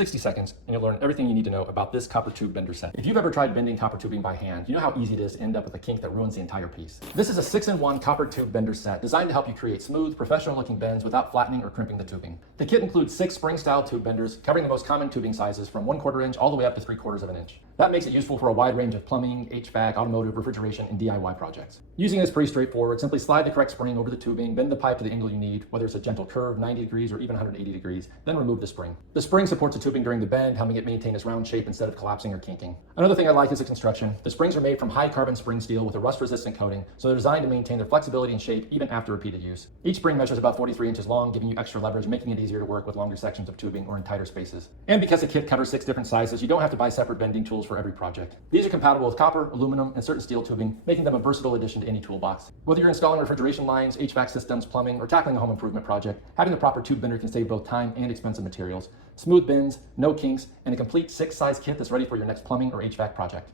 60 seconds, and you'll learn everything you need to know about this copper tube bender set. If you've ever tried bending copper tubing by hand, you know how easy it is to end up with a kink that ruins the entire piece. This is a 6-in-1 copper tube bender set designed to help you create smooth, professional-looking bends without flattening or crimping the tubing. The kit includes 6 spring-style tube benders covering the most common tubing sizes from 1/4 inch all the way up to 3/4 of an inch. That makes it useful for a wide range of plumbing, HVAC, automotive, refrigeration, and DIY projects. Using it is pretty straightforward. Simply slide the correct spring over the tubing, bend the pipe to the angle you need, whether it's a gentle curve, 90 degrees, or even 180 degrees, then remove the spring. The spring supports the tubing during the bend, helping it maintain its round shape instead of collapsing or kinking. Another thing I like is the construction. The springs are made from high carbon spring steel with a rust-resistant coating, so they're designed to maintain their flexibility and shape even after repeated use. Each spring measures about 43 inches long, giving you extra leverage, making it easier to work with longer sections of tubing or in tighter spaces. And because the kit covers 6 different sizes, you don't have to buy separate bending tools for every project. These are compatible with copper, aluminum, and certain steel tubing, making them a versatile addition to any toolbox. Whether you're installing refrigeration lines, HVAC systems, plumbing, or tackling a home improvement project, having the proper tube bender can save both time and expensive materials. Smooth bends, no kinks, and a complete 6-size kit that's ready for your next plumbing or HVAC project.